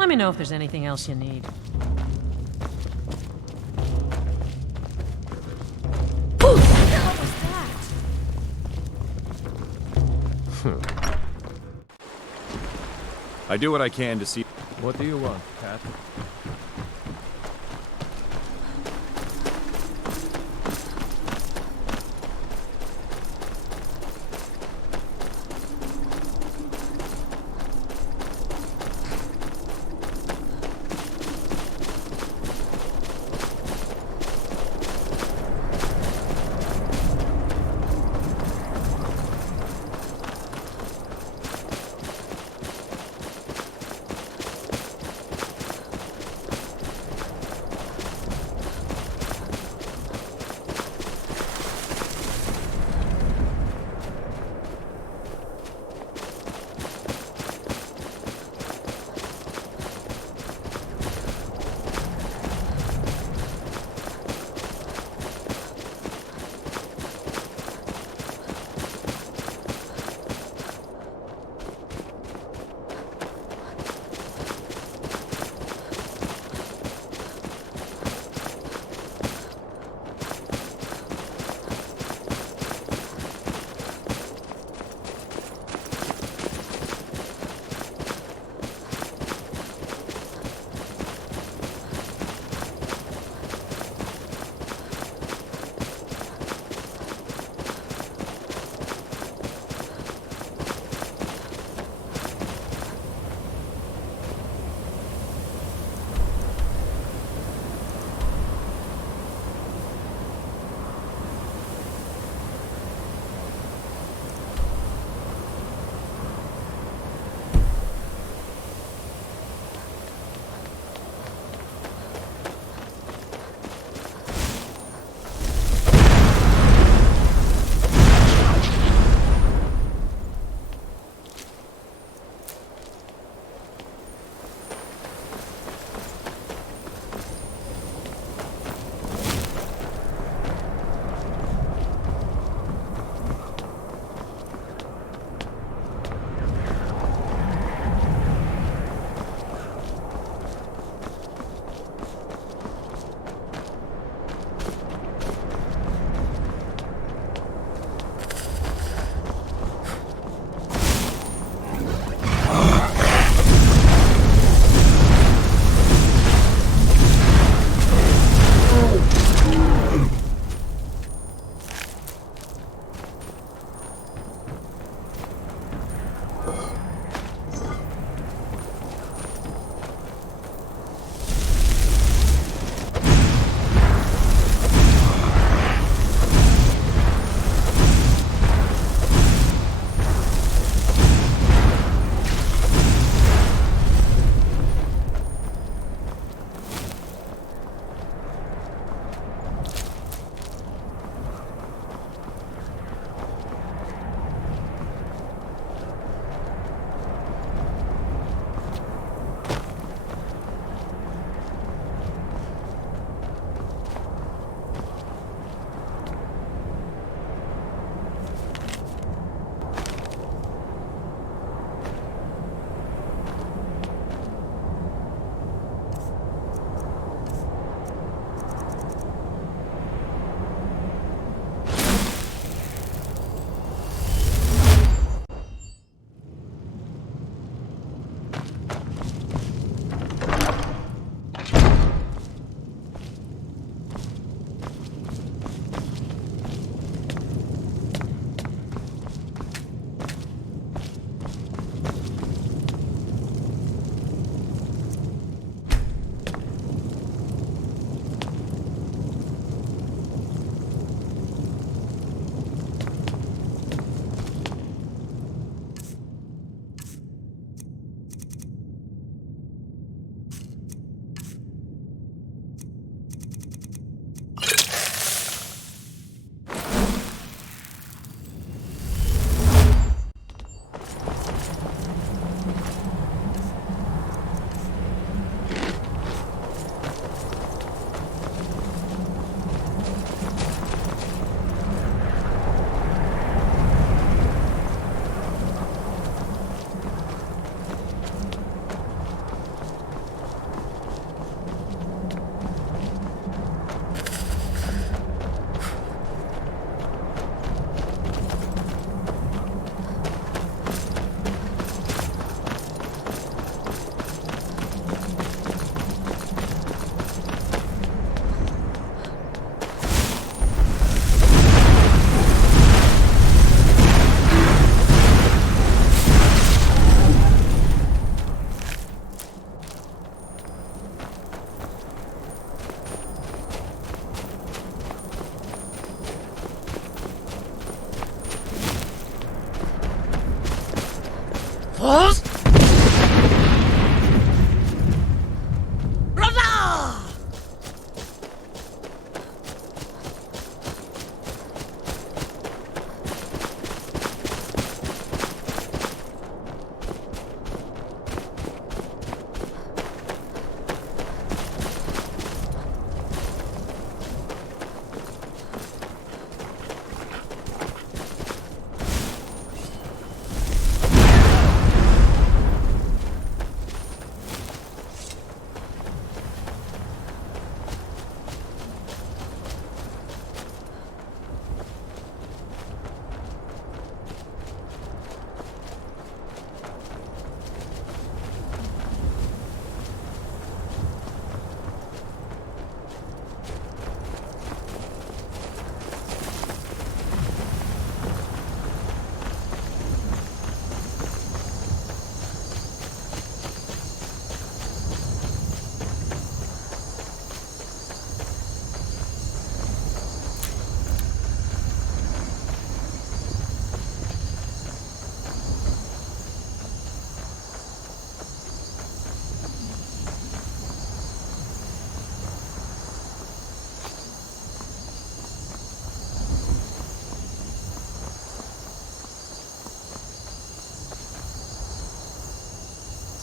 Let me know if there's anything else you need. What the hell was that? I do what I can to see. What do you want, cat?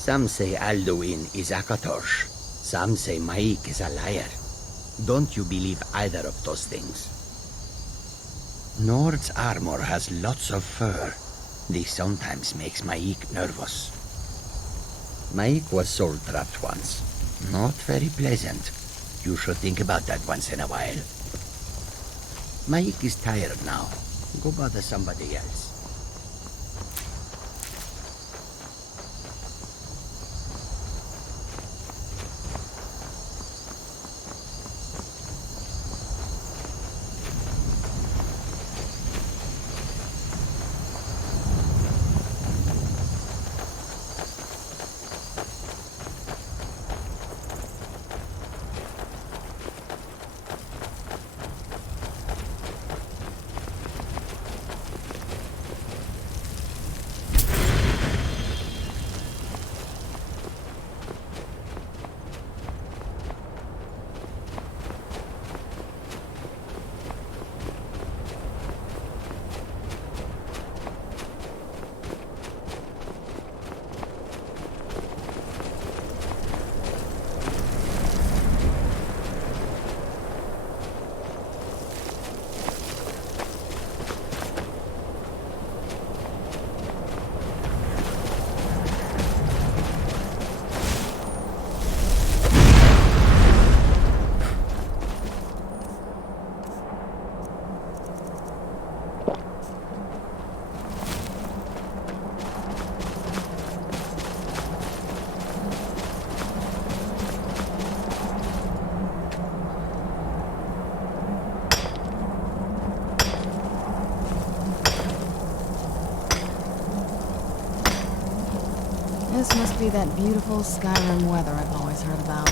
Some say Alduin is Akatosh. Some say Maik is a liar. Don't you believe either of those things? Nord's armor has lots of fur. This sometimes makes Maik nervous. Maik was soul-trapped once. Not very pleasant. You should think about that once in a while. Maik is tired now. Go bother somebody else. This must be that beautiful Skyrim weather I've always heard about.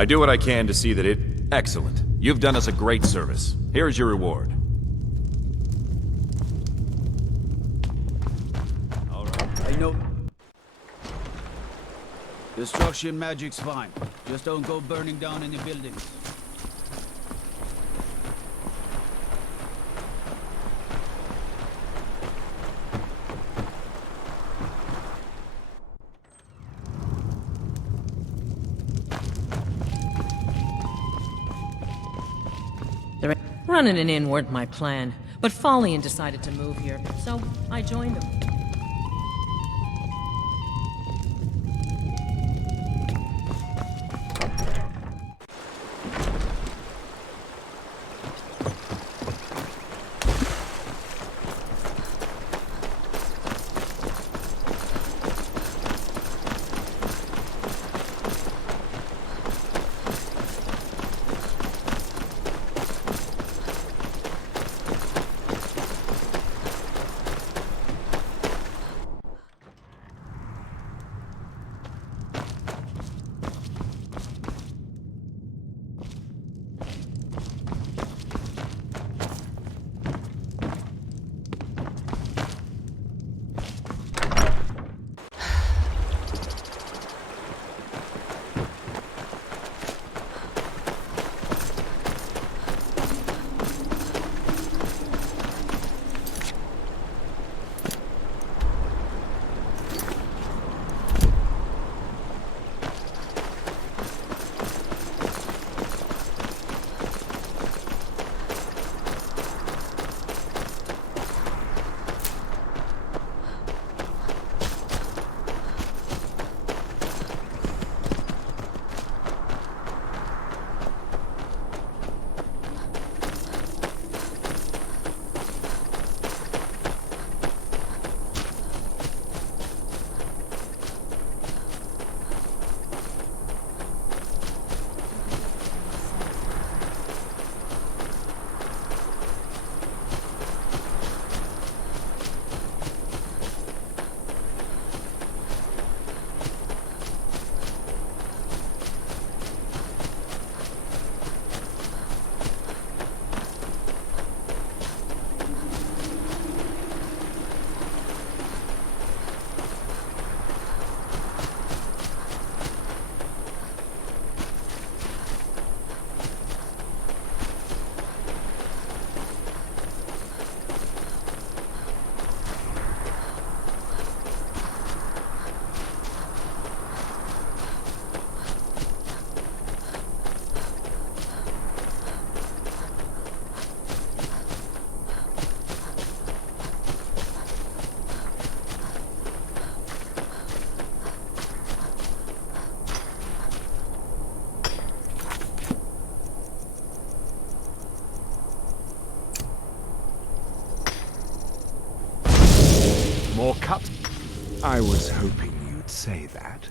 I do what I can to see that it... Excellent. You've done us a great service. Here's your reward. I know. Destruction magic's fine. Just don't go burning down any buildings. Running an inn weren't my plan, but Follian decided to move here, so I joined him. More cut. I was hoping you'd say that.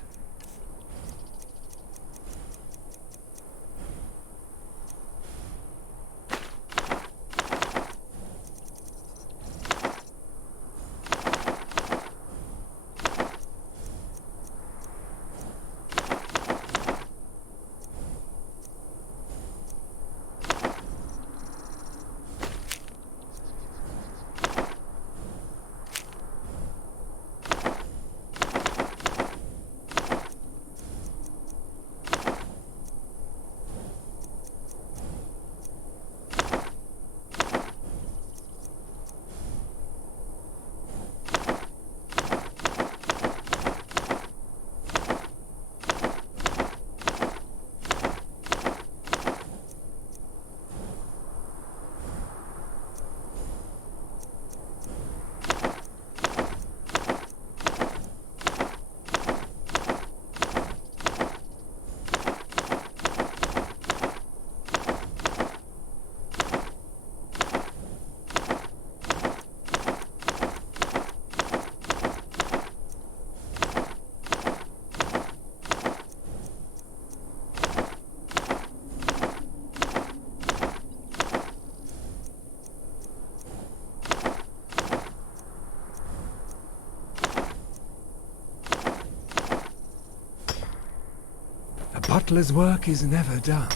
butler's work is never done.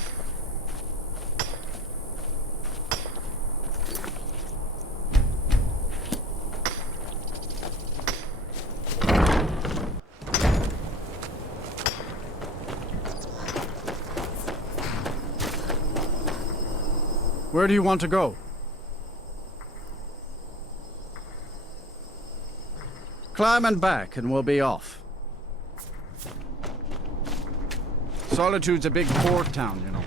Where do you want to go? Climb and back, and we'll be off. Solitude's a big port town, you know,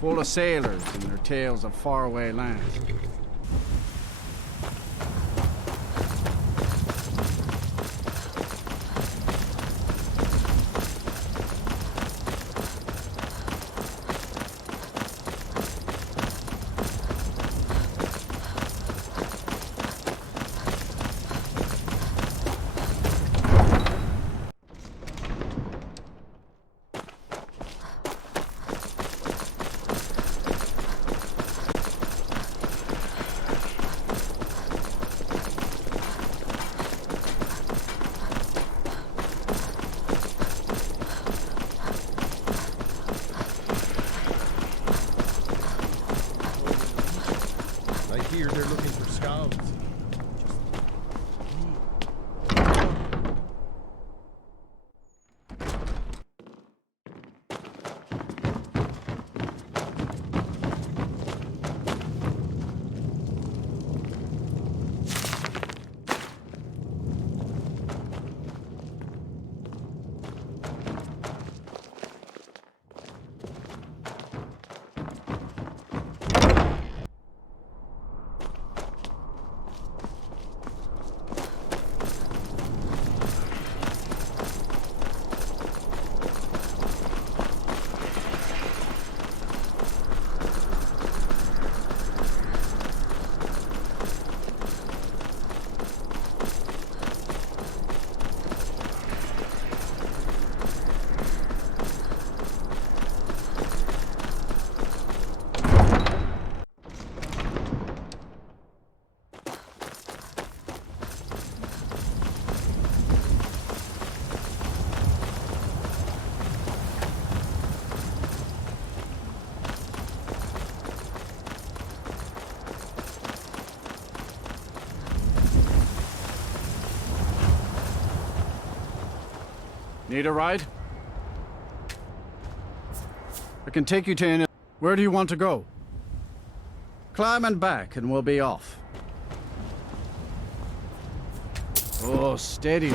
full of sailors and their tales of faraway lands. I hear they're looking for scouts. Need a ride? I can take you to an... Where do you want to go? Climb and back, and we'll be off. Oh, steady.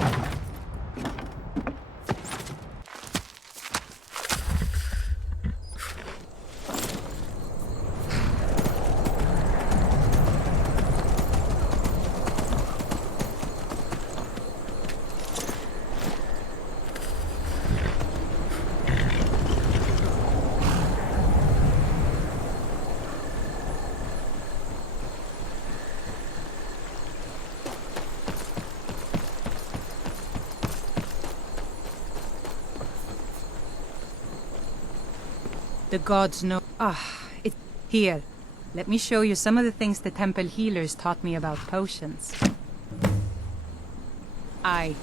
The gods know. It's here. Let me show you some of the things the temple healers taught me about potions. Aye.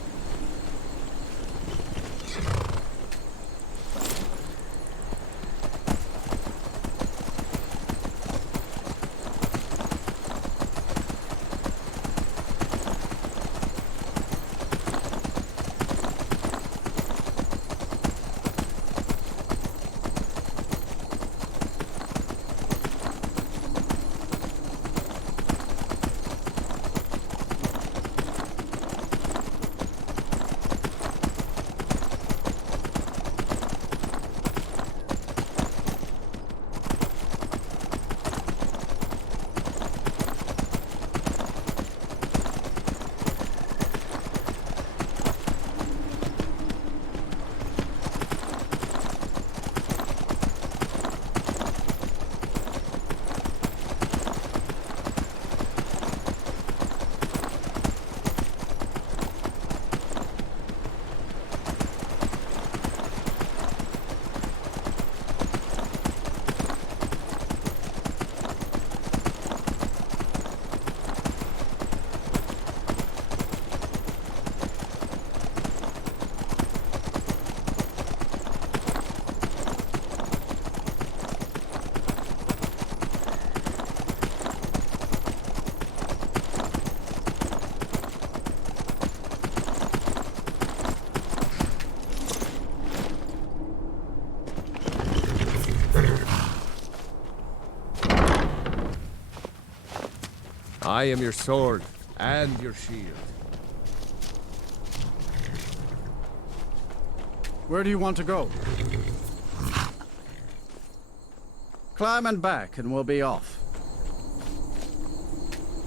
I am your sword and your shield. Where do you want to go? Climb and back, and we'll be off.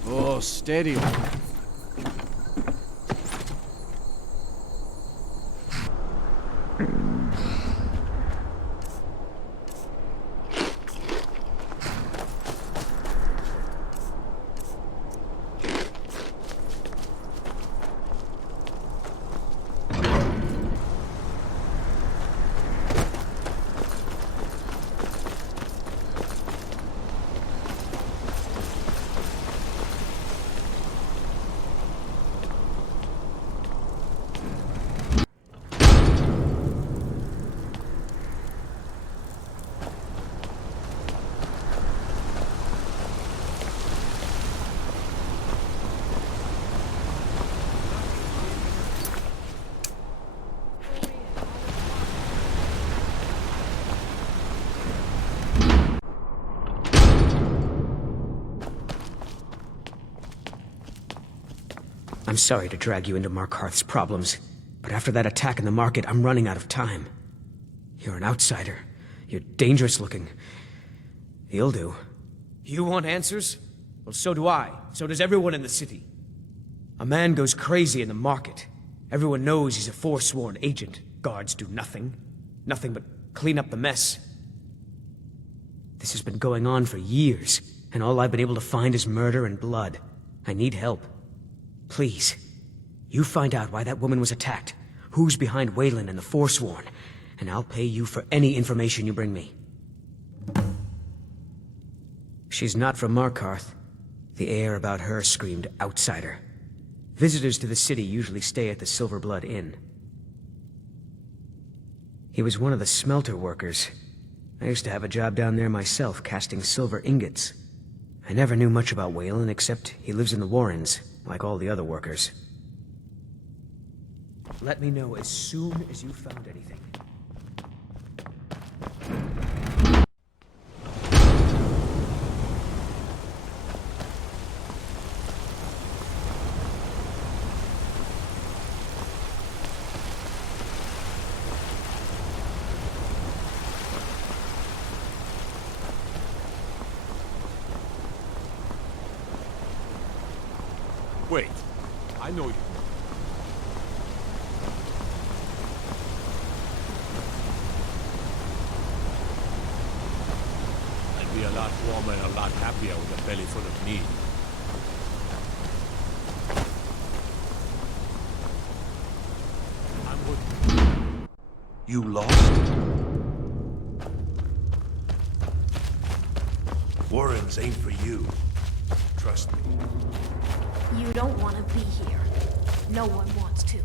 Oh, steady. I'm sorry to drag you into Markarth's problems, but after that attack in the market, I'm running out of time. You're an outsider. You're dangerous looking. You'll do. You want answers? Well, so do I. So does everyone in the city. A man goes crazy in the market. Everyone knows he's a Forsworn agent. Guards do nothing. Nothing but clean up the mess. This has been going on for years, and all I've been able to find is murder and blood. I need help. Please, you find out why that woman was attacked, who's behind Wayland and the Forsworn, and I'll pay you for any information you bring me. She's not from Markarth. The air about her screamed outsider. Visitors to the city usually stay at the Silver Blood Inn. He was one of the smelter workers. I used to have a job down there myself, casting silver ingots. I never knew much about Wayland, except he lives in the Warrens, like all the other workers. Let me know as soon as you found anything. Wait, I know you. I'd be a lot warmer and a lot happier with a belly full of meat. I'm good. You lost? Warrens ain't for you. Trust me. You don't want to be here. No one wants to.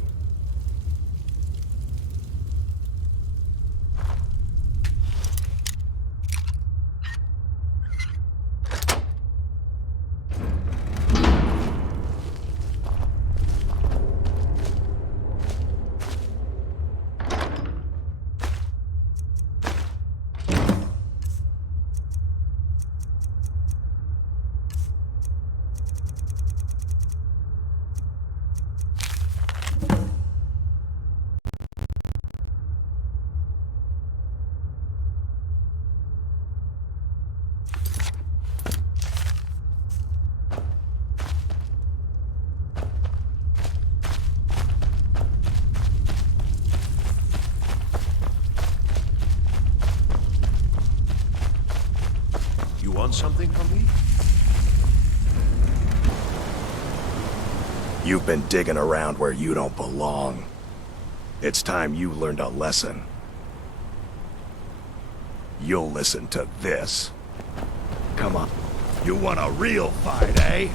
You want something from me? You've been digging around where you don't belong. It's time you learned a lesson. You'll listen to this. Come on. You want a real fight, eh?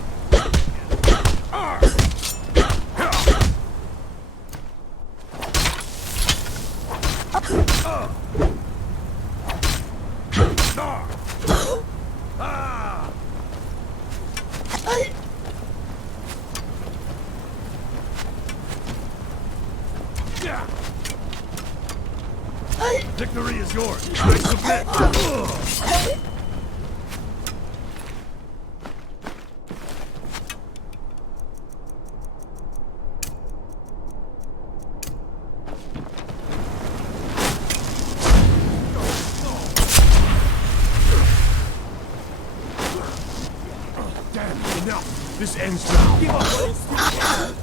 Victory is yours. I submit. This ends now. Give up while it's still here.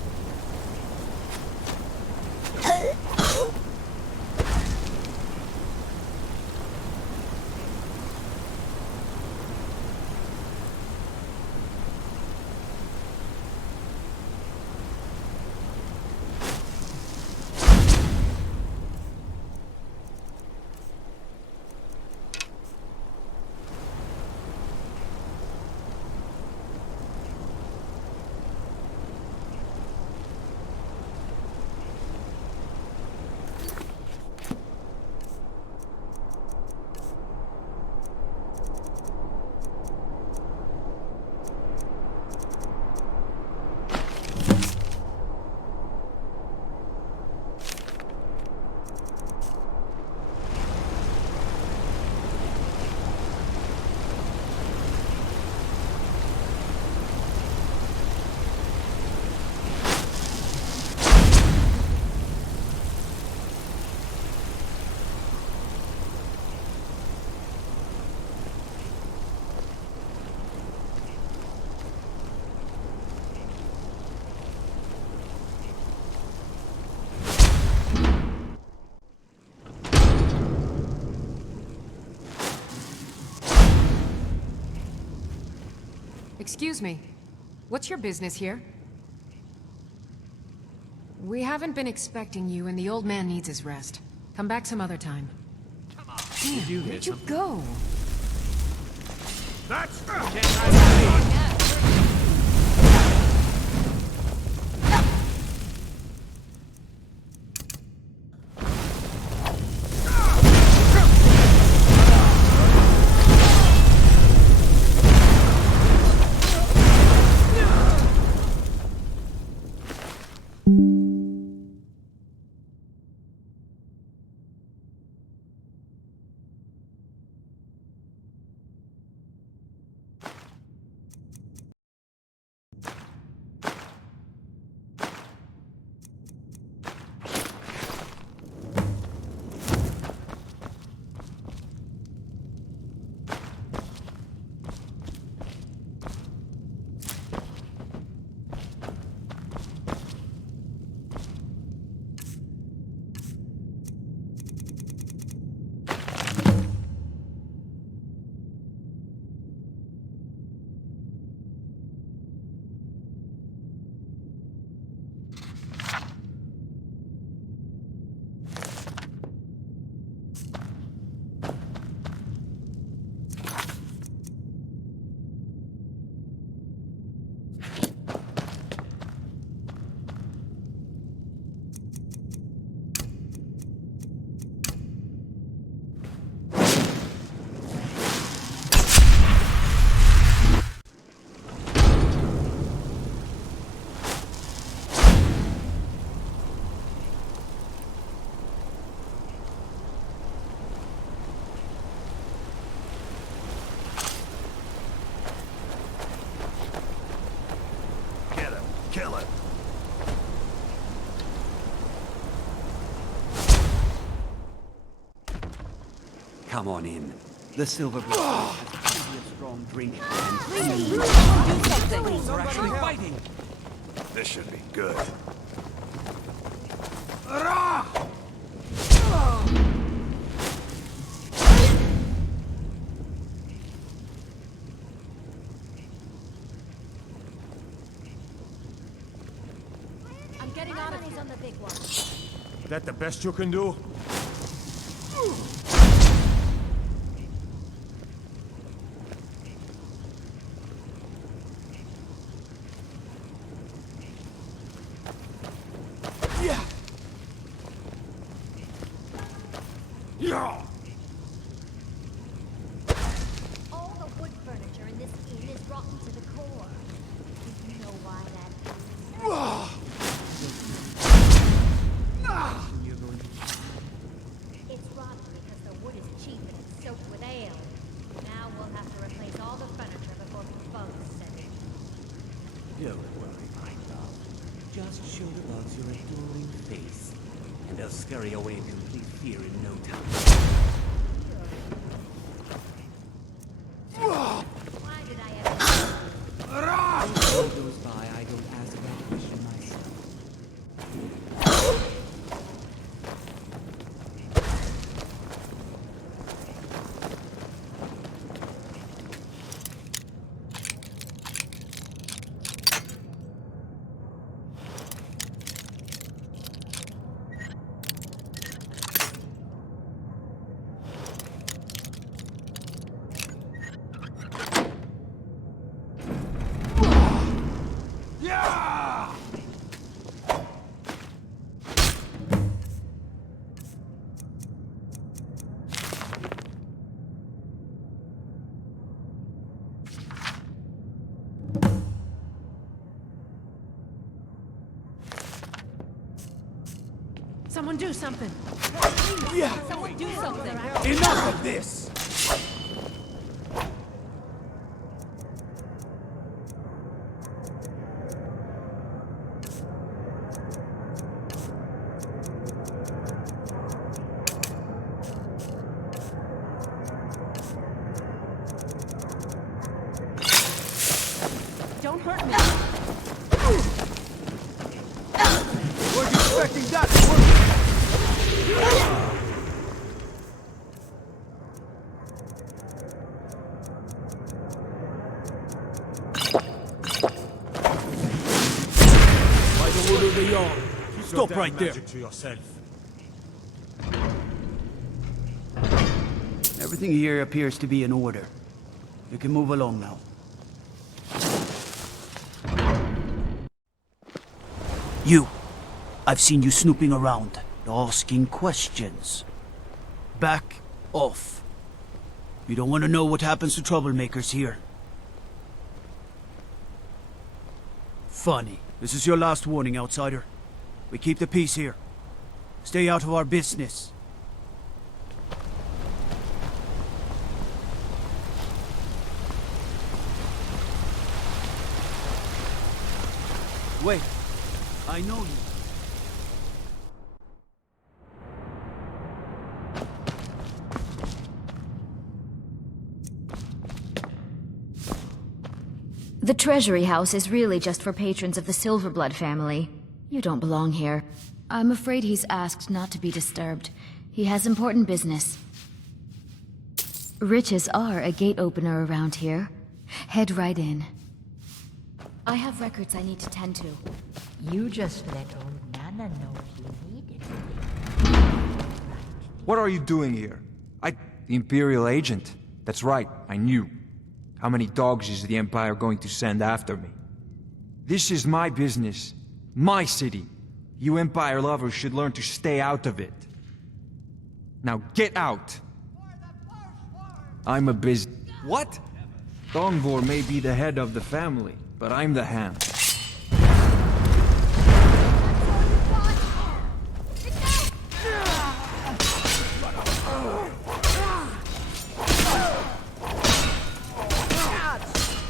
Excuse me. What's your business here? We haven't been expecting you, and the old man needs his rest. Come back some other time. Damn, where'd you go? That's... Kill him. Come on in. The silver blood has plenty of strong drink and Please, do something! We're actually fighting. This should be good. I'm getting out of here on the big one. That the best you can do? Yeah. Yeah. All the wood furniture in this inn is rotten to the core. Do you know why that is? It's rotten because the wood is cheap and it's soaked with ale. Now we'll have to replace all the furniture before bugs set in. Don't worry, my love. Just show the bugs your adoring face, and they'll scurry away in complete fear in no time. Why did I ever... All those Someone do something! Someone do something! Enough of this! Don't hurt me! Weren't expecting that, were we? By the wood of the yarn. Stop right there. To yourself. Everything here appears to be in order. You can move along now. You! I've seen you snooping around, asking questions. Back off. You don't want to know what happens to troublemakers here. Funny. This is your last warning, outsider. We keep the peace here. Stay out of our business. Wait. I know you. The Treasury House is really just for patrons of the Silverblood family. You don't belong here. I'm afraid he's asked not to be disturbed. He has important business. Riches are a gate opener around here. Head right in. I have records I need to tend to. You just let old Nana know he needed me. What are you doing here? The Imperial agent. That's right, I knew. How many dogs is the Empire going to send after me? This is my business. My city. You Empire lovers should learn to stay out of it. Now get out! I'm a What? Dongvor may be the head of the family, but I'm the hand.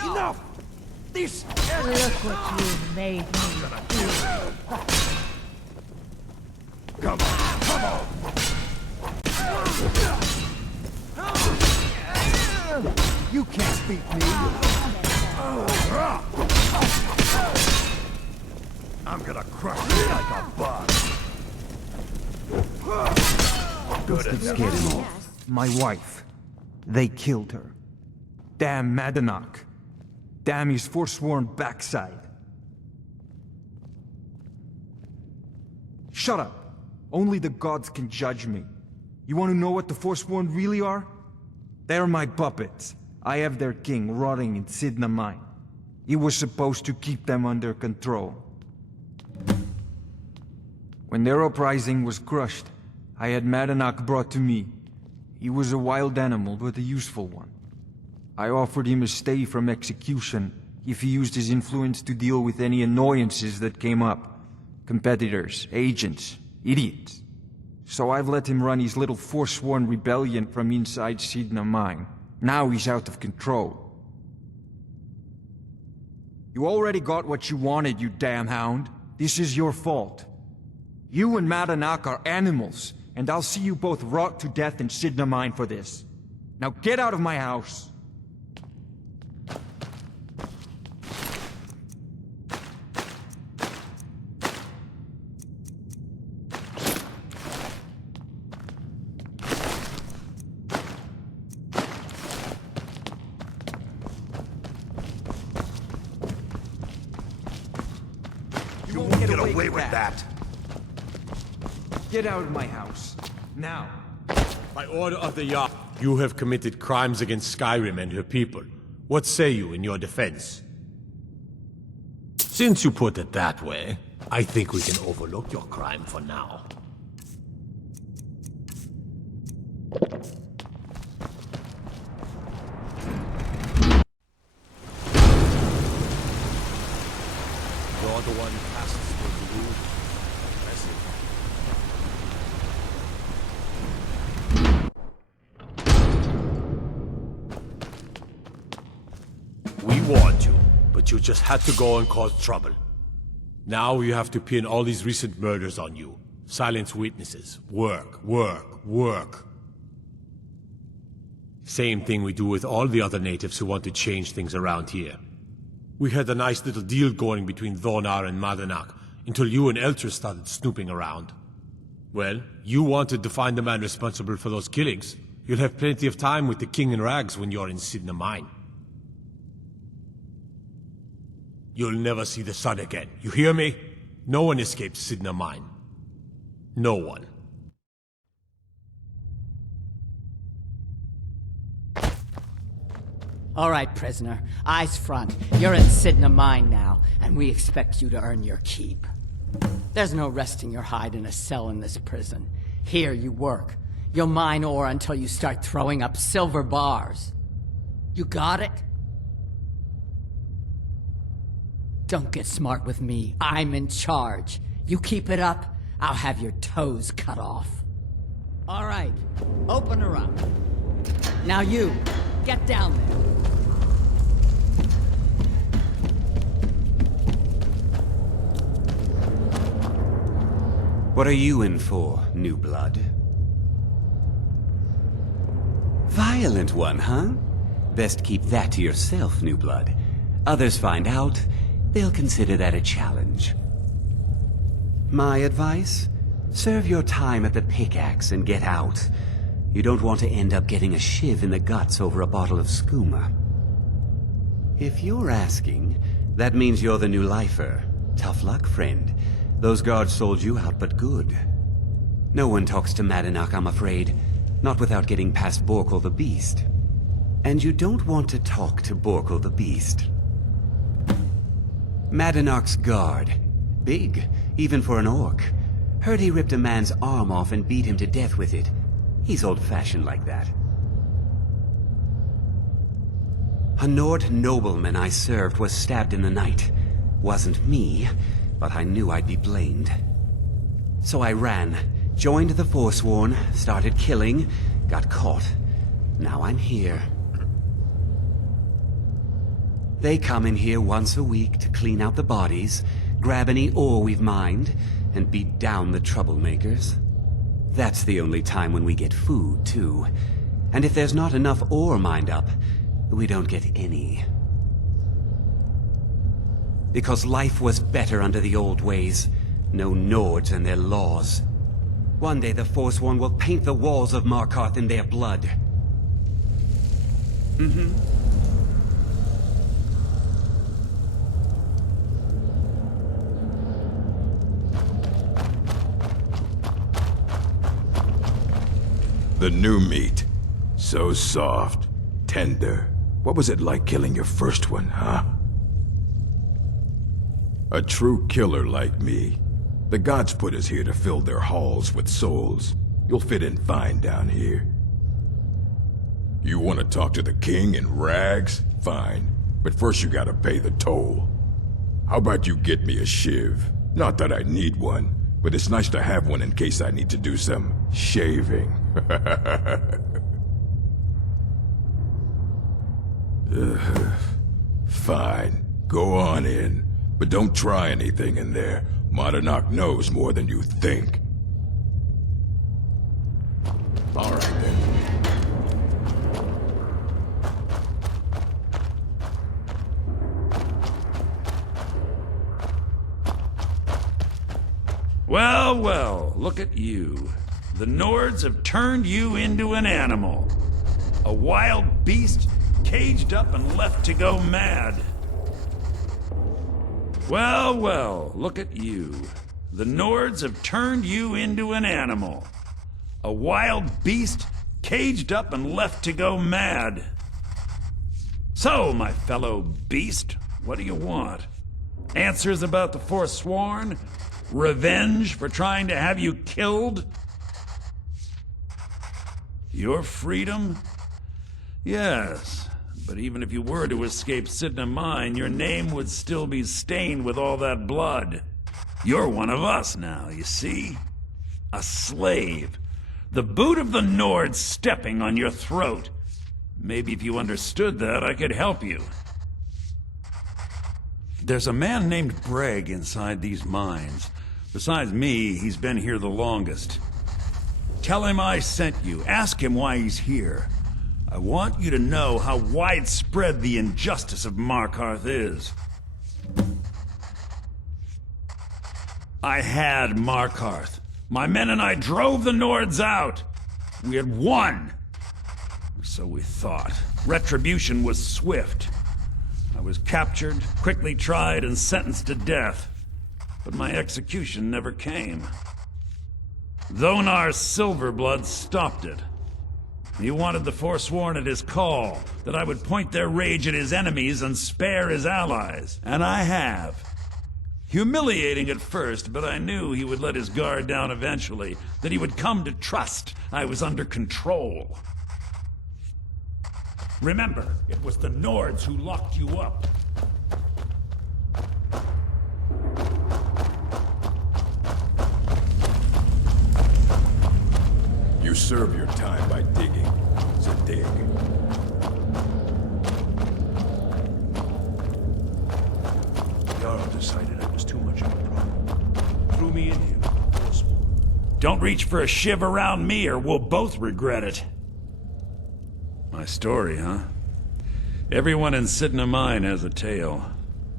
Enough! This... Look what you've made me do. Come on, come on! You can't beat me! I'm gonna crush you like a bug! Good enough. My wife. They killed her. Damn Madanach. Damn his forsworn backside. Shut up. Only the gods can judge me. You want to know what the Forsworn really are? They're my puppets. I have their king rotting in Sidna Mine. He was supposed to keep them under control. When their uprising was crushed, I had Madanach brought to me. He was a wild animal, but a useful one. I offered him a stay from execution if he used his influence to deal with any annoyances that came up. Competitors, agents, idiots. So I've let him run his little Forsworn rebellion from inside Sidna Mine. Now he's out of control. You already got what you wanted, you damn hound. This is your fault. You and Madanach are animals, and I'll see you both rot to death in Sidna Mine for this. Now get out of my house! You won't get away with that! Get out of my house. Now. By order of the Jarl, you have committed crimes against Skyrim and her people. What say you in your defense? Since you put it that way, I think we can overlook your crime for now. You're the one cast through the roof. Impressive. but you just had to go and cause trouble. Now you have to pin all these recent murders on you. Silence witnesses. Work, work, work. Same thing we do with all the other natives who want to change things around here. We had a nice little deal going between Thonar and Madanak, until you and Eltrys started snooping around. Well, you wanted to find the man responsible for those killings. You'll have plenty of time with the King in Rags when you're in Sidna Mine. You'll never see the sun again. You hear me? No one escapes Sidna Mine. No one. All right, prisoner. Eyes front. You're in Sidna Mine now, and we expect you to earn your keep. There's no resting your hide in a cell in this prison. Here you work. You'll mine ore until you start throwing up silver bars. You got it? Don't get smart with me. I'm in charge. You keep it up, I'll have your toes cut off. All right, open her up. Now you, get down there. What are you in for, new blood? Violent one, huh? Best keep that to yourself, new blood. Others find out, they'll consider that a challenge. My advice? Serve your time at the pickaxe and get out. You don't want to end up getting a shiv in the guts over a bottle of skooma. If you're asking, that means you're the new lifer. Tough luck, friend. Those guards sold you out, but good. No one talks to Madanak, I'm afraid. Not without getting past Borkul the Beast. And you don't want to talk to Borkul the Beast. Madanak's guard. Big, even for an orc. Heard he ripped a man's arm off and beat him to death with it. He's old-fashioned like that. A Nord nobleman I served was stabbed in the night. Wasn't me, but I knew I'd be blamed. So I ran, joined the Forsworn, started killing, got caught. Now I'm here. They come in here once a week to clean out the bodies, grab any ore we've mined, and beat down the troublemakers. That's the only time when we get food, too. And if there's not enough ore mined up, we don't get any. Because life was better under the old ways. No Nords and their laws. One day the Forsworn will paint the walls of Markarth in their blood. The new meat. So soft, tender. What was it like killing your first one, huh? A true killer like me. The gods put us here to fill their halls with souls. You'll fit in fine down here. You want to talk to the king in rags? Fine. But first you gotta pay the toll. How about you get me a shiv? Not that I need one, but it's nice to have one in case I need to do some shaving. Fine. Go on in. But don't try anything in there. Madanak knows more than you think. All right, then. Well, well, look at you. The Nords have turned you into an animal. A wild beast caged up and left to go mad. Well, well, look at you. The Nords have turned you into an animal. A wild beast caged up and left to go mad. So, my fellow beast, what do you want? Answers about the Forsworn? Revenge for trying to have you killed? Your freedom? Yes. But even if you were to escape Sidna Mine, your name would still be stained with all that blood. You're one of us now, you see? A slave. The boot of the Nord stepping on your throat. Maybe if you understood that, I could help you. There's a man named Breg inside these mines. Besides me, he's been here the longest. Tell him I sent you. Ask him why he's here. I want you to know how widespread the injustice of Markarth is. I had Markarth. My men and I drove the Nords out. We had won. So we thought. Retribution was swift. I was captured, quickly tried, and sentenced to death. But my execution never came. Dhonar's Silverblood stopped it. He wanted the Forsworn at his call, that I would point their rage at his enemies and spare his allies. And I have. Humiliating at first, but I knew he would let his guard down eventually, that he would come to trust I was under control. Remember, it was the Nords who locked you up. You serve your time by digging, so dig. Jarl decided I was too much of a problem. Threw me in here with the Forsworn. Don't reach for a shiv around me or we'll both regret it. My story, huh? Everyone in Sidna Mine has a tale.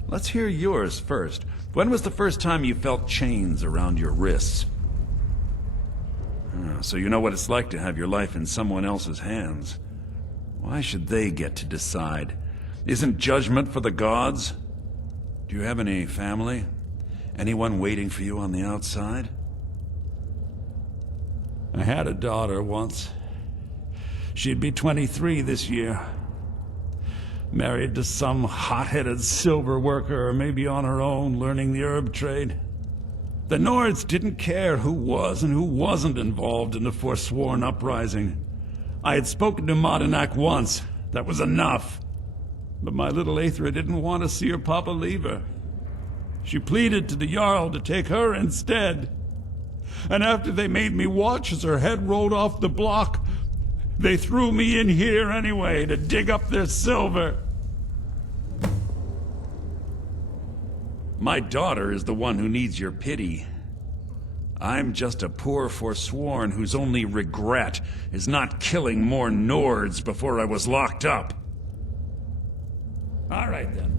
Let's hear yours first. When was the first time you felt chains around your wrists? So you know what it's like to have your life in someone else's hands. Why should they get to decide? Isn't judgment for the gods? Do you have any family? Anyone waiting for you on the outside? I had a daughter once. She'd be 23 this year. Married to some hot-headed silver worker, or maybe on her own, learning the herb trade. The Nords didn't care who was and who wasn't involved in the Forsworn uprising. I had spoken to Madanak once. That was enough. But my little Aethra didn't want to see her papa leave her. She pleaded to the Jarl to take her instead. And after they made me watch as her head rolled off the block, they threw me in here anyway to dig up their silver. My daughter is the one who needs your pity. I'm just a poor Forsworn whose only regret is not killing more Nords before I was locked up. All right, then.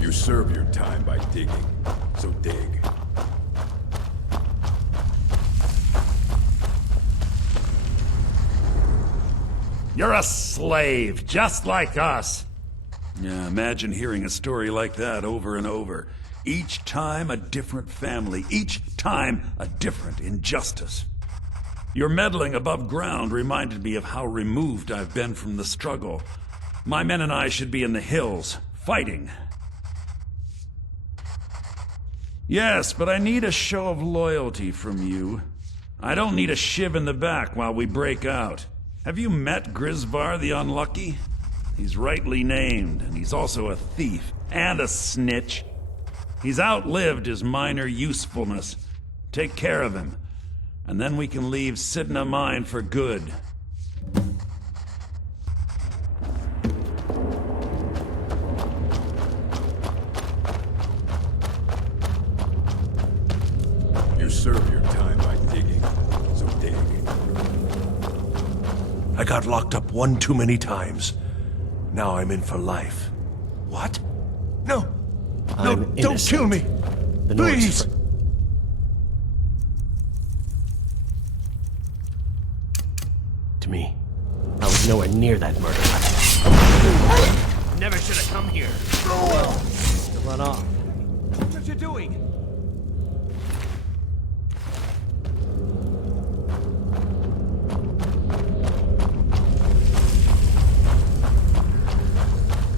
You serve your time by digging, so dig. You're a slave, just like us. Yeah, imagine hearing a story like that over and over. Each time a different family, each time a different injustice. Your meddling above ground reminded me of how removed I've been from the struggle. My men and I should be in the hills, fighting. Yes, but I need a show of loyalty from you. I don't need a shiv in the back while we break out. Have you met Grisvar the Unlucky? He's rightly named, and he's also a thief and a snitch. He's outlived his minor usefulness. Take care of him, and then we can leave Sidna Mine for good. You serve your time by digging, so dig. I got locked up one too many times. Now I'm in for life. What? No! No, don't kill me! Please! To me, I was nowhere near that murder. Never should have come here. Well, to run off. What you doing?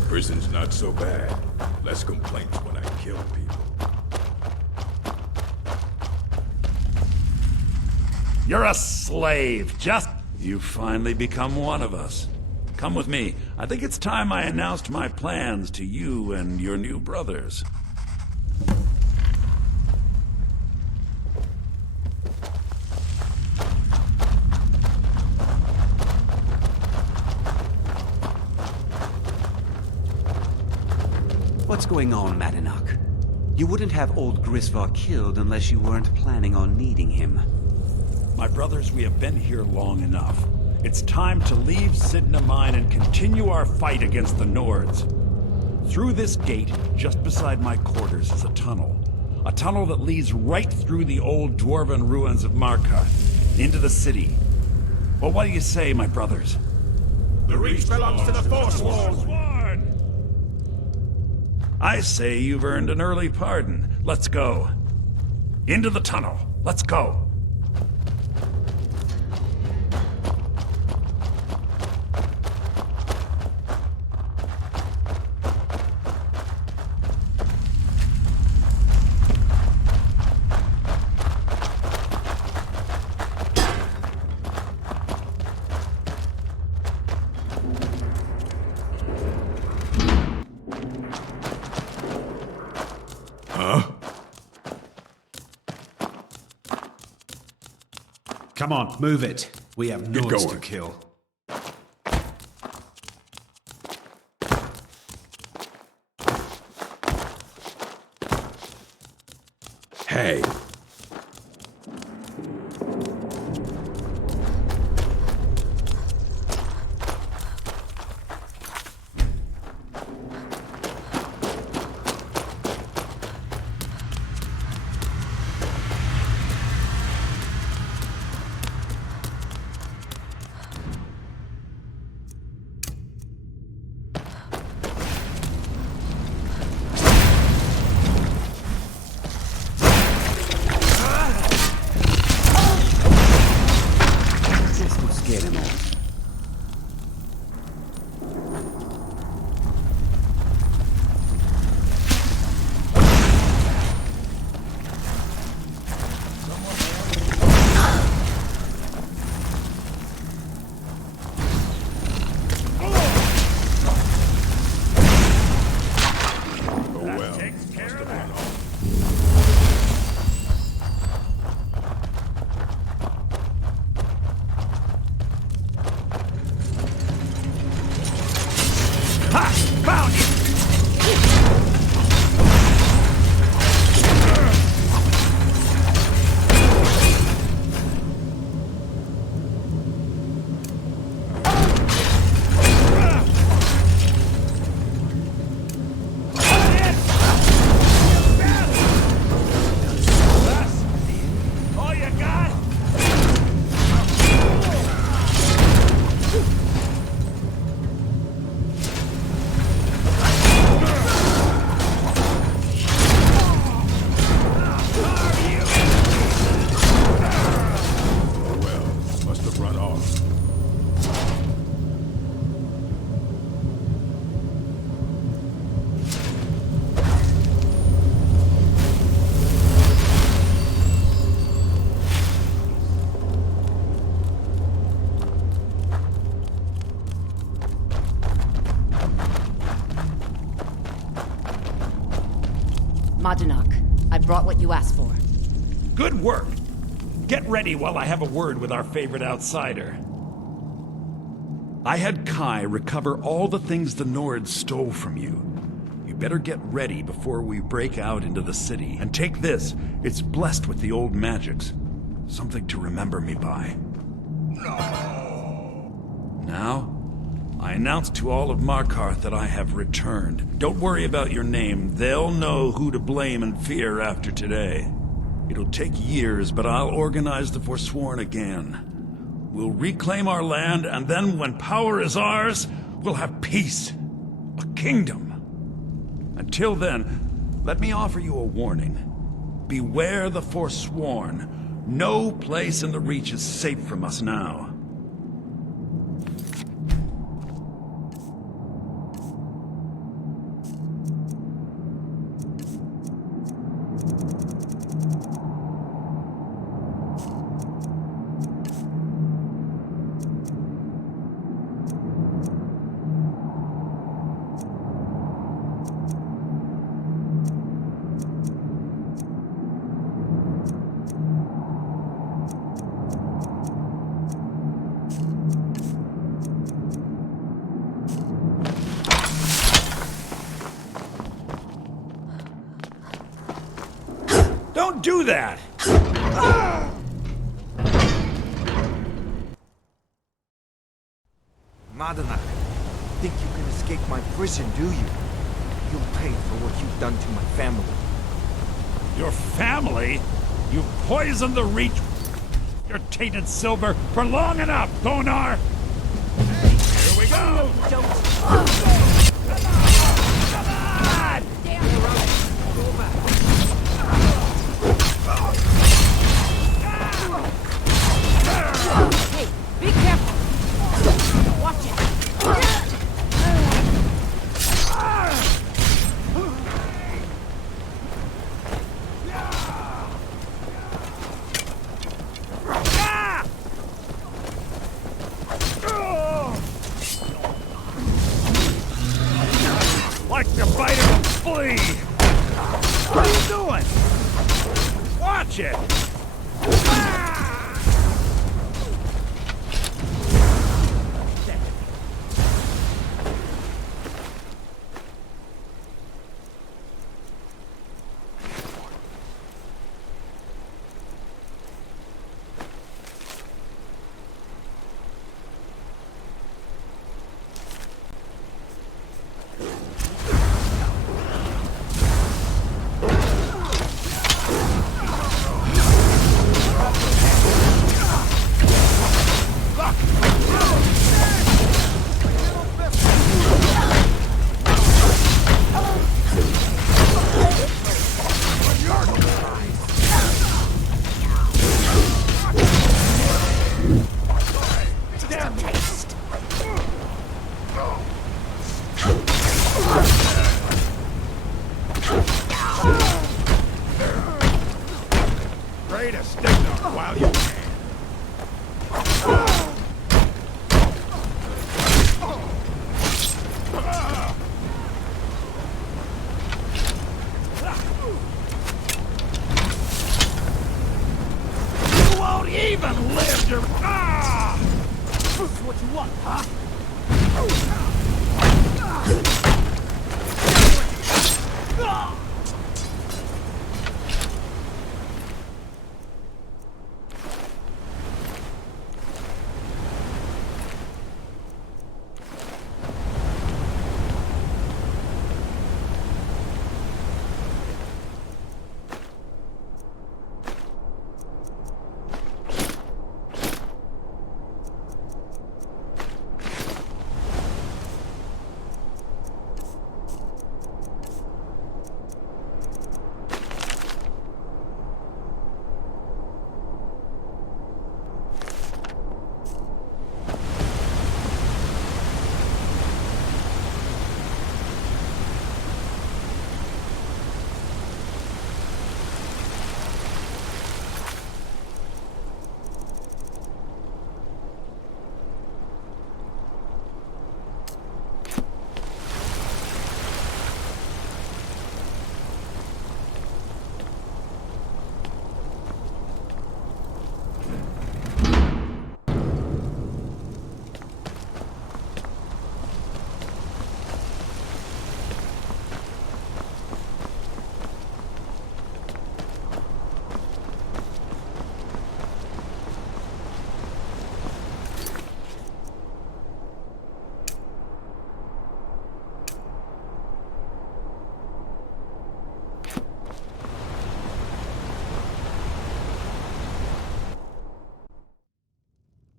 Prison's not so bad. Less complaints when I kill people. You're a slave, just... You've finally become one of us. Come with me. I think it's time I announced my plans to you and your new brothers. What's going on, Madanach? You wouldn't have old Grisvar killed unless you weren't planning on needing him. My brothers, we have been here long enough. It's time to leave Sidna Mine and continue our fight against the Nords. Through this gate, just beside my quarters, is a tunnel. A tunnel that leads right through the old dwarven ruins of Markarth, into the city. Well, what do you say, my brothers? The reach belongs to the Forsworn! I say you've earned an early pardon. Let's go. Into the tunnel. Let's go. Come on, move it. We have Nords to kill. Hey. Madanach, I brought what you asked for. Good work. Get ready while I have a word with our favorite outsider. I had Kai recover all the things the Nords stole from you. You better get ready before we break out into the city. And take this. It's blessed with the old magics. Something to remember me by. No. Now, I announce to all of Markarth that I have returned. Don't worry about your name. They'll know who to blame and fear after today. It'll take years, but I'll organize the Forsworn again. We'll reclaim our land, and then when power is ours, we'll have peace. A kingdom. Until then, let me offer you a warning. Beware the Forsworn. No place in the Reach is safe from us now. Don't do that! Markarth, think you can escape my prison, do you? You'll pay for what you've done to my family. Your family? You've poisoned the Reach, your tainted silver, for long enough, Thonar! Here we go! Don't. Come on! Hey, be careful! Watch it! Like the bite of a flea! What are you doing? Watch it! Pray to stick them while you can. You won't even live to... Ah! This is what you want, huh?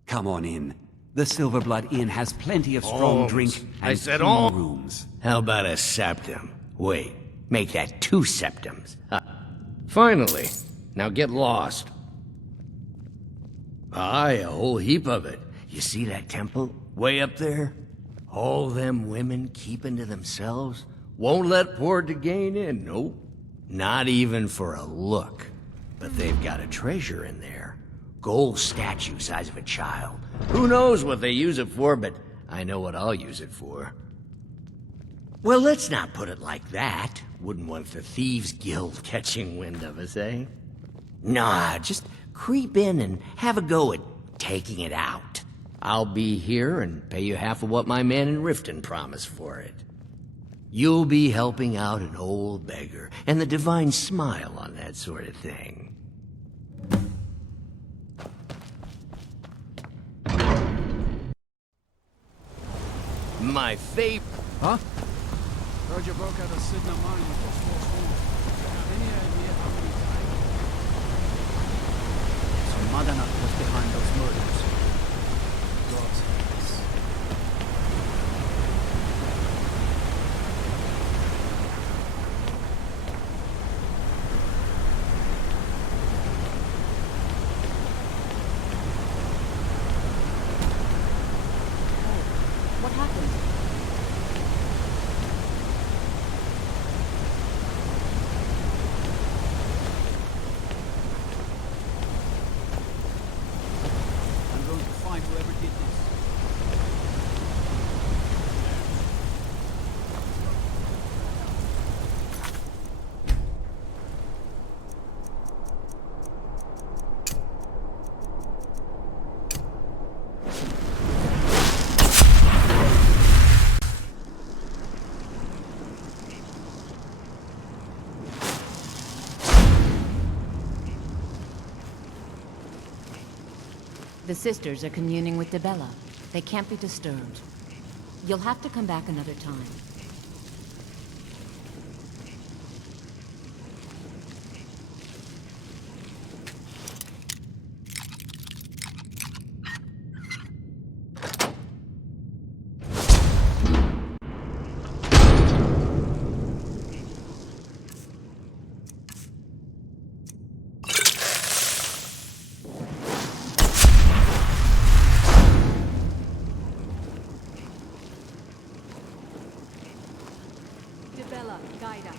Come on in. The Silverblood Inn has plenty of strong drink and I said 2 all rooms. How about a septum? Wait, make that 2 septums. Finally. Now get lost. Aye, a whole heap of it. You see that temple? Way up there? All them women keeping to themselves? Won't let poor Degain in, nope. Not even for a look. But they've got a treasure in there. Gold statue size of a child. Who knows what they use it for, but I know what I'll use it for. Well, let's not put it like that. Wouldn't want the Thieves Guild catching wind of us, eh? Nah, just creep in and have a go at taking it out. I'll be here and pay you half of what my man in Riften promised for it. You'll be helping out an old beggar, and the divine smile on that sort of thing. My favorite... Huh? Heard you broke out of Sidna mine with the Forsworn. Any idea how many died? So Markarth was behind those murders. God's hands. What happened? I'm going to find whoever did this. The sisters are communing with Debella. They can't be disturbed. You'll have to come back another time. Debella, guide us.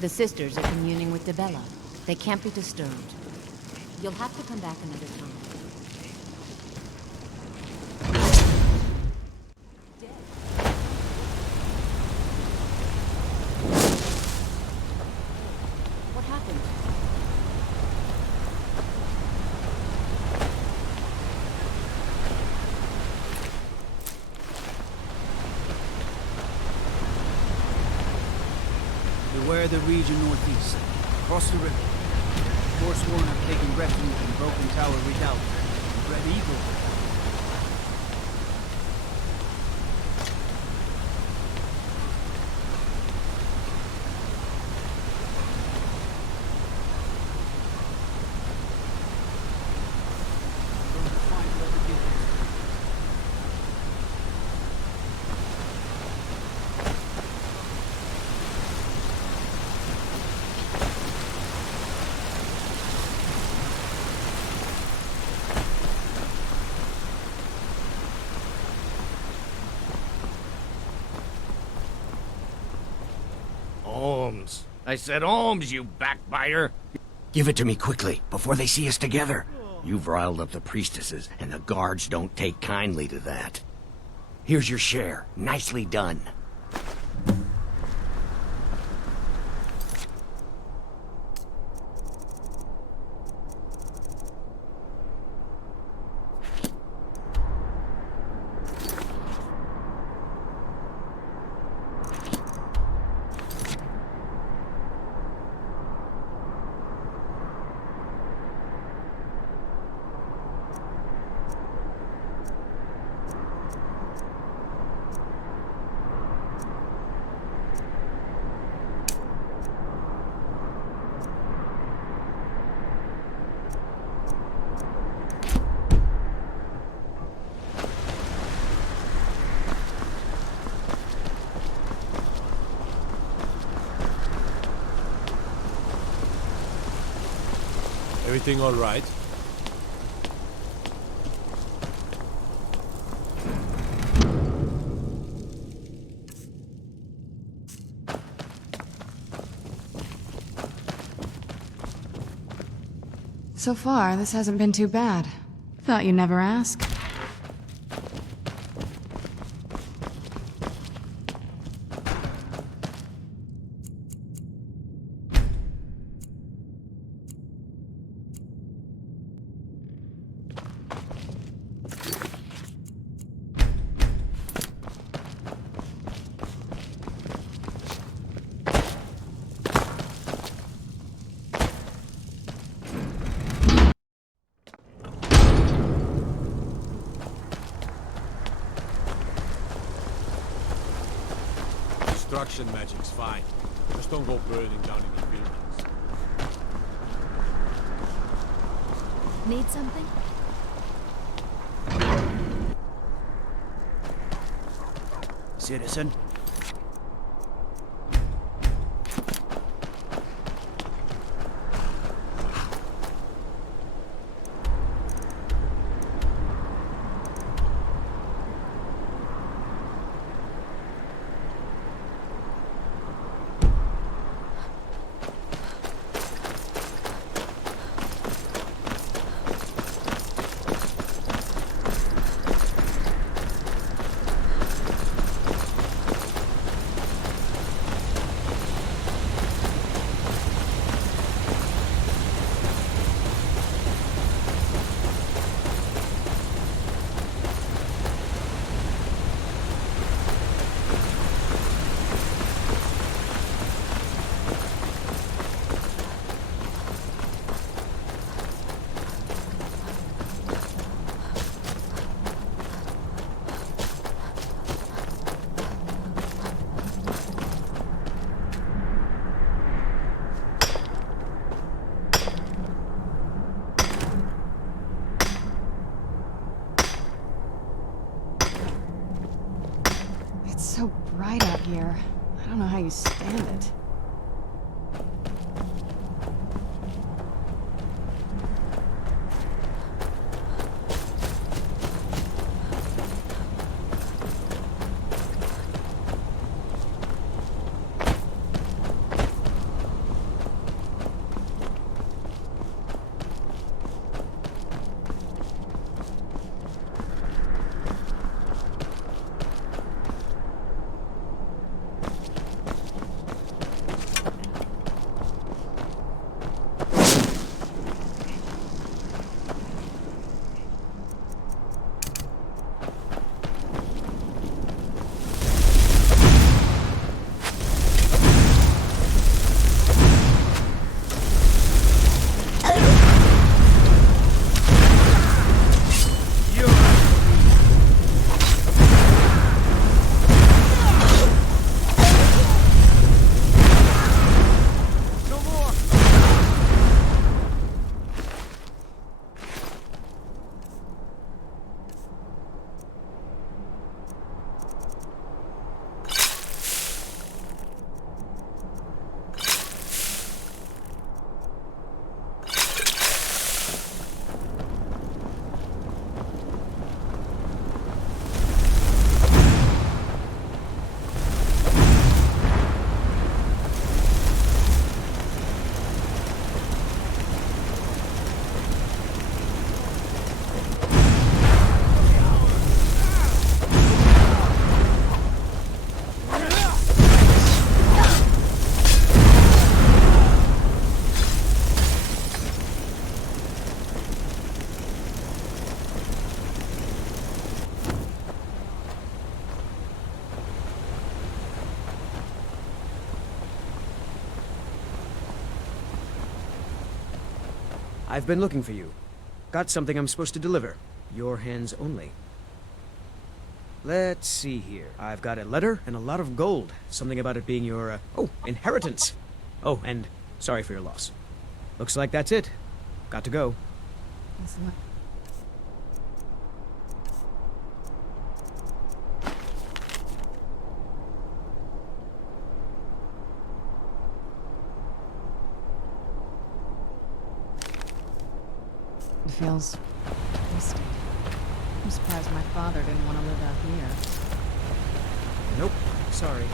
The sisters are communing with Debella. They can't be disturbed. You'll have to come back another time. What happened? Beware the region northeast. Across the river. Forsworn have taken refuge in Broken Tower Redoubt. Red Eagle. Alms. I said alms, you backbiter. Give it to me quickly, before they see us together. You've riled up the priestesses, and the guards don't take kindly to that. Here's your share. Nicely done. Everything all right? So far, this hasn't been too bad. Thought you'd never ask. Destruction magic's fine. Just don't go burning down any buildings. Need something? Citizen. It's so bright out here. I don't know how you stand it. I've been looking for you. Got something I'm supposed to deliver. Your hands only. Let's see here. I've got a letter and a lot of gold. Something about it being your, inheritance. Oh, and sorry for your loss. Looks like that's it. Got to go. It feels twisted. I'm surprised my father didn't want to live out here. Nope. Sorry.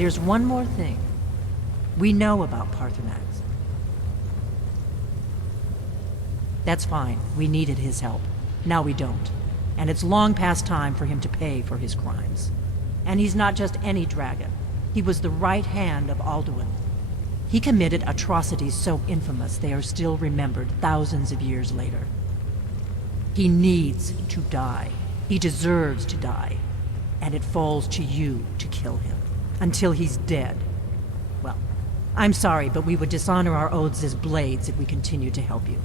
There's one more thing. We know about Parthenax. That's fine. We needed his help. Now we don't. And it's long past time for him to pay for his crimes. And he's not just any dragon. He was the right hand of Alduin. He committed atrocities so infamous they are still remembered thousands of years later. He needs to die. He deserves to die. And it falls to you to kill him. Until he's dead. Well, I'm sorry, but we would dishonor our oaths as blades if we continued to help you.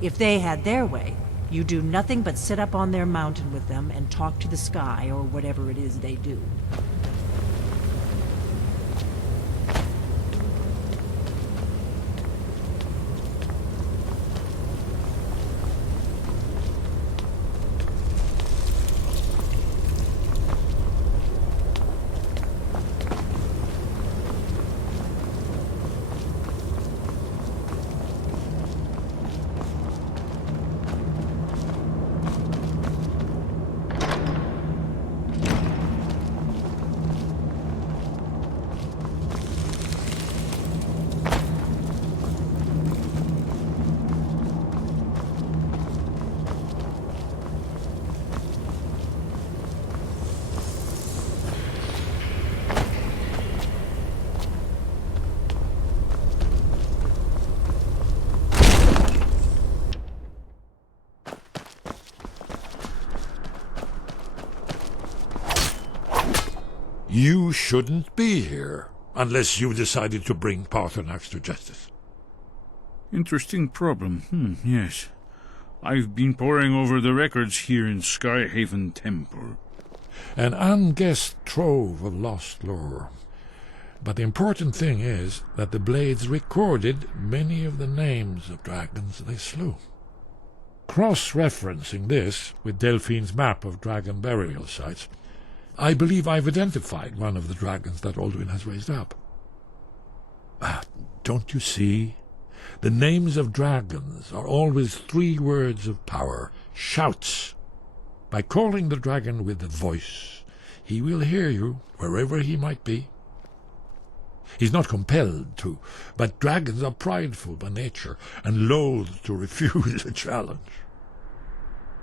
If they had their way, you do nothing but sit up on their mountain with them and talk to the sky or whatever it is they do. You shouldn't be here, unless you decided to bring Paarthurnax to justice. Interesting problem. Yes. I've been poring over the records here in Skyhaven Temple. An unguessed trove of lost lore. But the important thing is that the Blades recorded many of the names of dragons they slew. Cross-referencing this with Delphine's map of dragon burial sites, I believe I've identified one of the dragons that Alduin has raised up. Don't you see? The names of dragons are always 3 words of power, shouts. By calling the dragon with the voice, he will hear you wherever he might be. He's not compelled to, but dragons are prideful by nature and loath to refuse a challenge.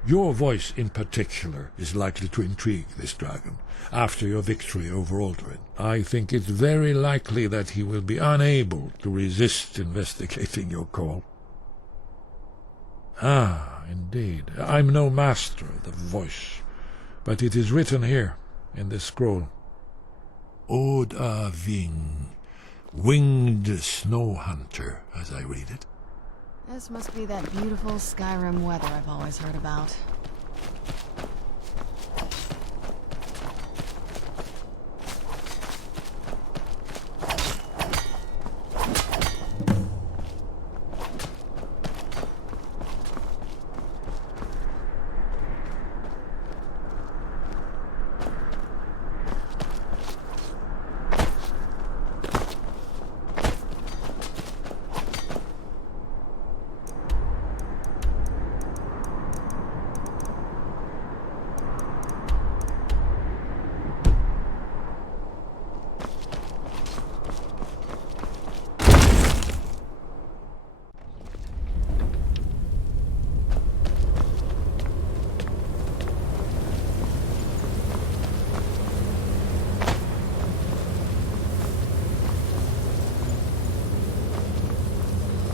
Your voice in particular is likely to intrigue this dragon after your victory over Alduin. I think it's very likely that he will be unable to resist investigating your call. Ah, indeed. I'm no master of the voice, but it is written here in this scroll. Oda Ving, winged snow hunter, as I read it. This must be that beautiful Skyrim weather I've always heard about.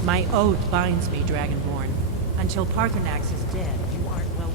My oath binds me, Dragonborn. Until Paarthurnax is dead, you aren't welcome.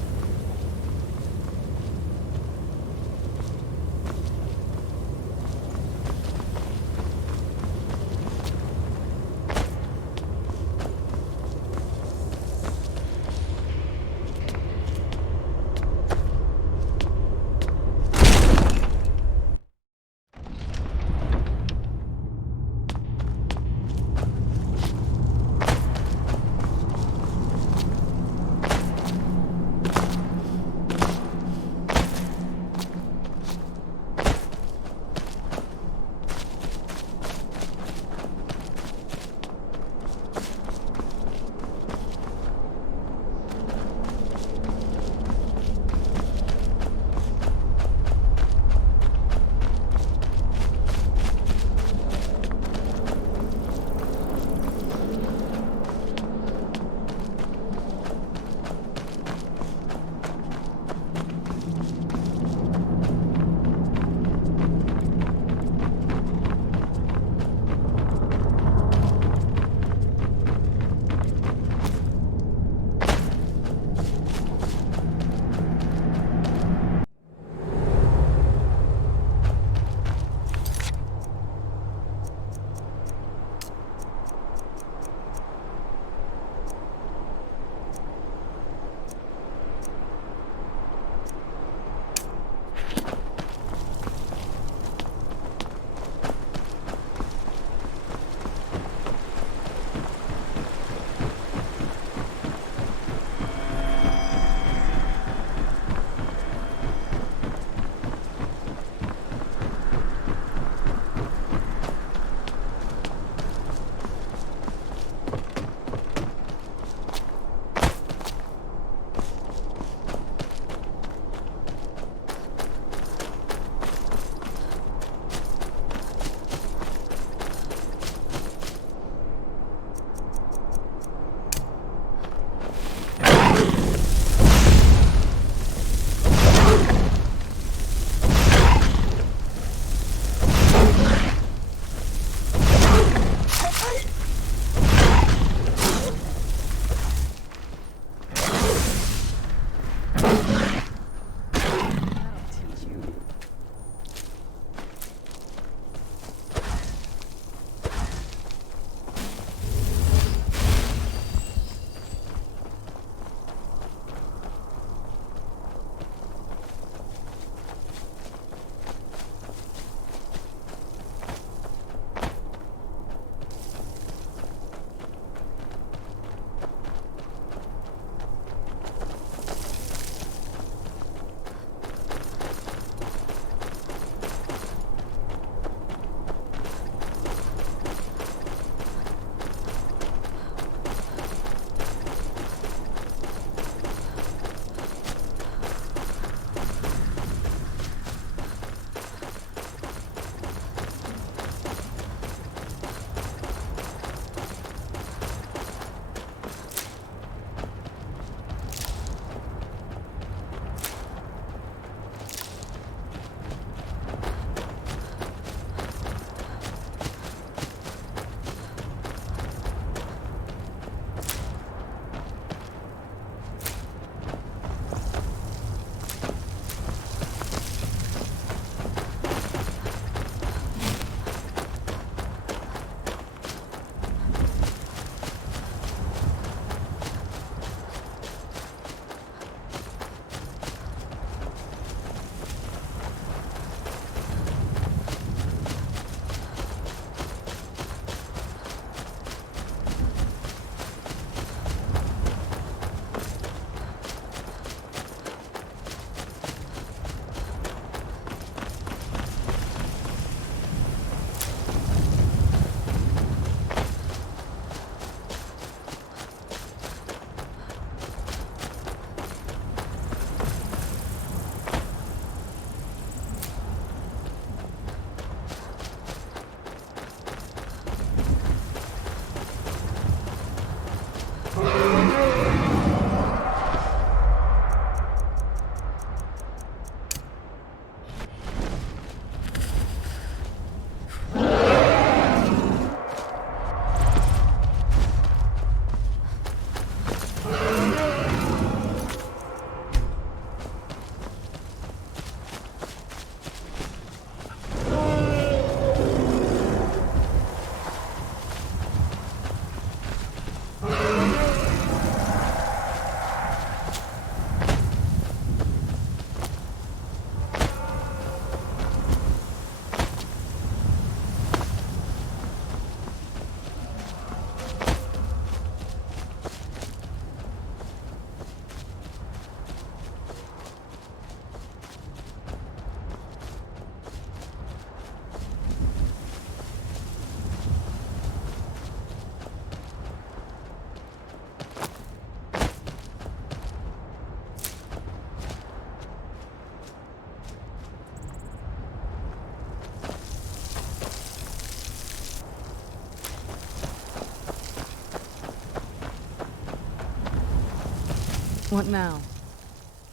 What now?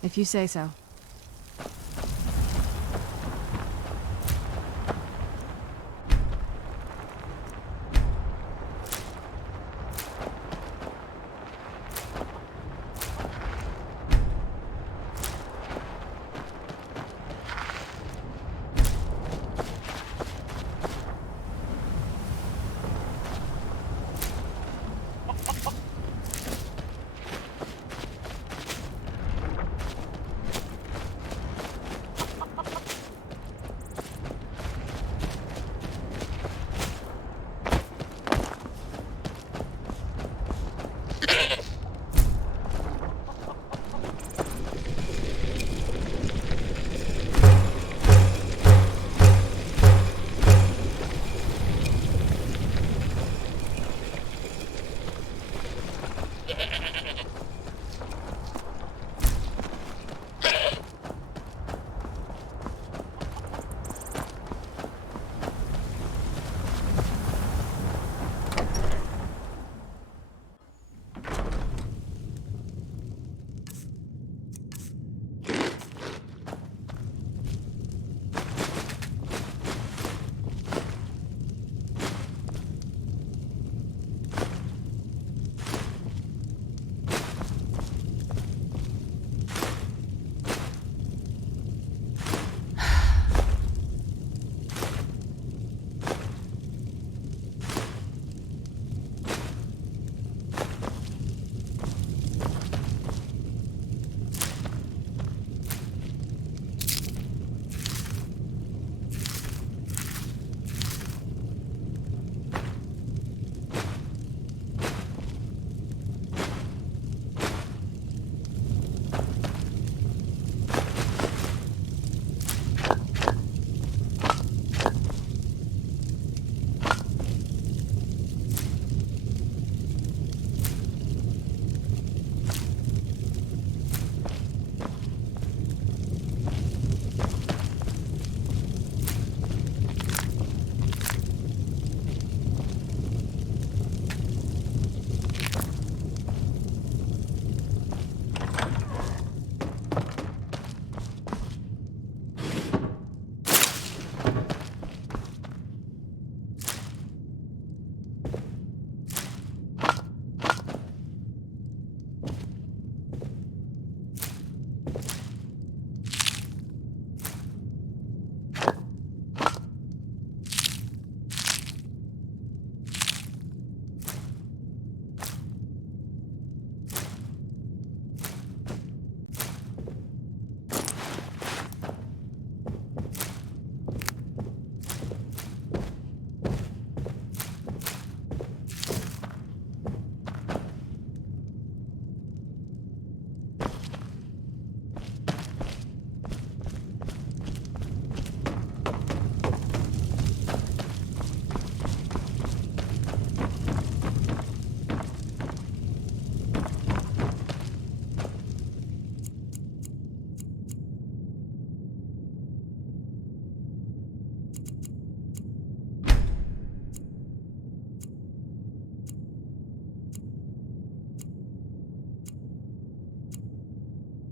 If you say so.